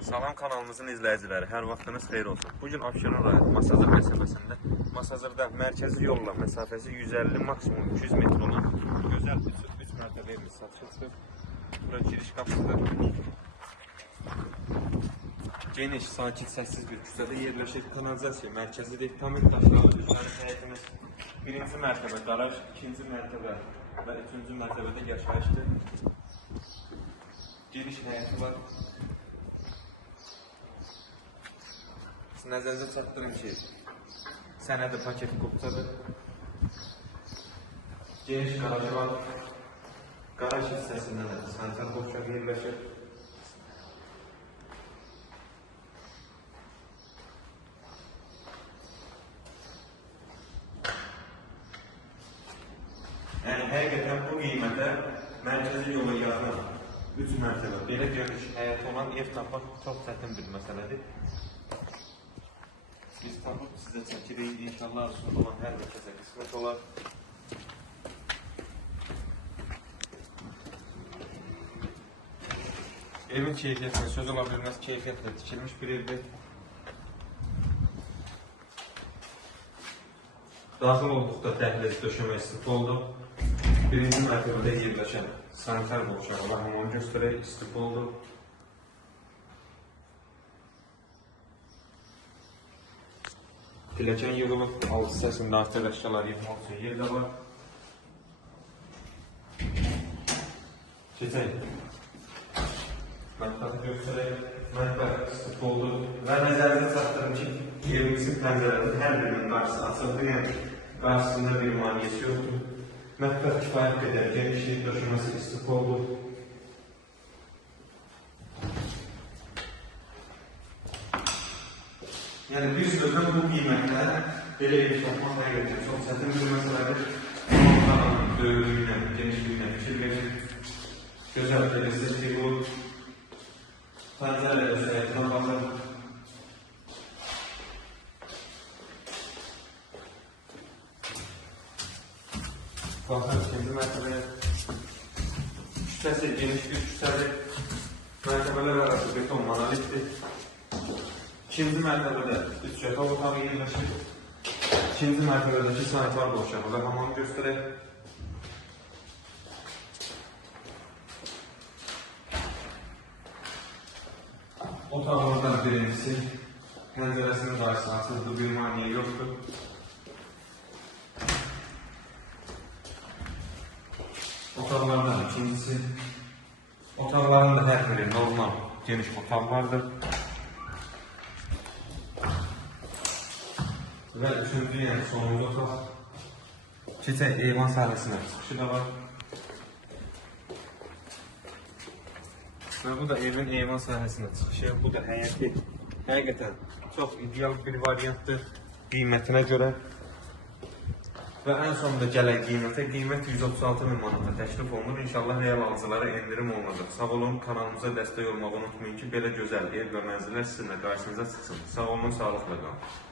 Salam kanalımızın izləyiciləri, hər vaxtınız xeyir olsun. Bugün Abşeron rayon Masazır məsafəsində, Masazırda mərkəzi yolla məsafəsi 150, maksimum 200 metr olan gözəl 3 mərtəbə evimiz satışa çıxıb. Bura giriş qapısıdır. Geniş, sakit, səssiz bir küçədə yerləşir. Kanalizasiya mərkəzidir. Tamir daşlarla düşəri həyətimiz. Birinci mərtəbə qaraj, ikinci mərtəbə və üçüncü mərtəbədə yaşayışdır. Geniş həyəti var. Nəzərinizə çatdırın ki, sənədi paket qoptadır. Geniş qarajı var. Qaraj hissəsində də sanitar boşluq yerləşir. Yəni, həqiqətən bu qiymətə mərkəzi yola yaxın 3 mərtəbə belə geniş həyəti olan ev tapmaq çox çətin bir məsələdir. Biz tapıb sizə çəkirik, inşallah arzuda olan hər bir kəsə qismət olar. Evin keyfiyyətini söz ola bilməz, keyfiyyətlə tikilmiş bir evdir. Daxil olduqda dəhliz döşəmə istif oldu. Birinci mərtəbədə yerləşən sanitar boşluğu və hamam göstərək istif oldu. Pilləkən yığılıb, alt hissəsində artıq əşyalar yığmaq üçün yer də var. Keçək. Mətbəxi göstərək. Mətbəx istif oldu. Və nəzərinizə çatdırım ki, evimizin pəncərənin hər birinin qarşısı açıldı. Yəni, qarşısında bir maniyyəsi yoxdur. Mətbəx kifayət qədər genişlik döşəməsi istif oldu. Yəni, bir sözlə bu qiymətlə belə ev tapmaq həqiqətən çox çətin bir məsələdir. Onların böyüklüyünə, genişliyinə fikir verir. Gözəl belirsiz ki, bu pəncərə göstərəyitinə baxır. Baxır, ikinci mərtəbəyə. Küçəsi geniş bir küçədir. Mərtəbələr arası beton monolitdir. İkinci mərtəbədə üç yataq otağı yerləşir. İkinci mərtəbədəki sanitar boşluğu və hamamı göstərək. Otaqlardan birincisi, pəncərəsinin qarşısı açıldı, bir maniyə yoxdur. Otaqlardan ikincisi, otaqların da hər biri normal, geniş otaqlardır. Və üçüncü, yəni sonuncu otaq. Keçək eyvan sahəsinə çıxışı da var. Və bu da evin eyvan sahəsinə çıxışı. Bu da həyəti. Həqiqətən çox ideal bir variantdır qiymətinə görə. Və ən sonunda gələn qiymətə, qiymət 136.000 manata təklif olunur. İnşallah real alıcılara endirim olunacaq. Sağ olun, kanalımıza dəstək olmağı unutmayın ki, belə gözəl ev və mənzillər sizinlə qarşınıza çıxsın. Sağ olun, sağlıqla qalın.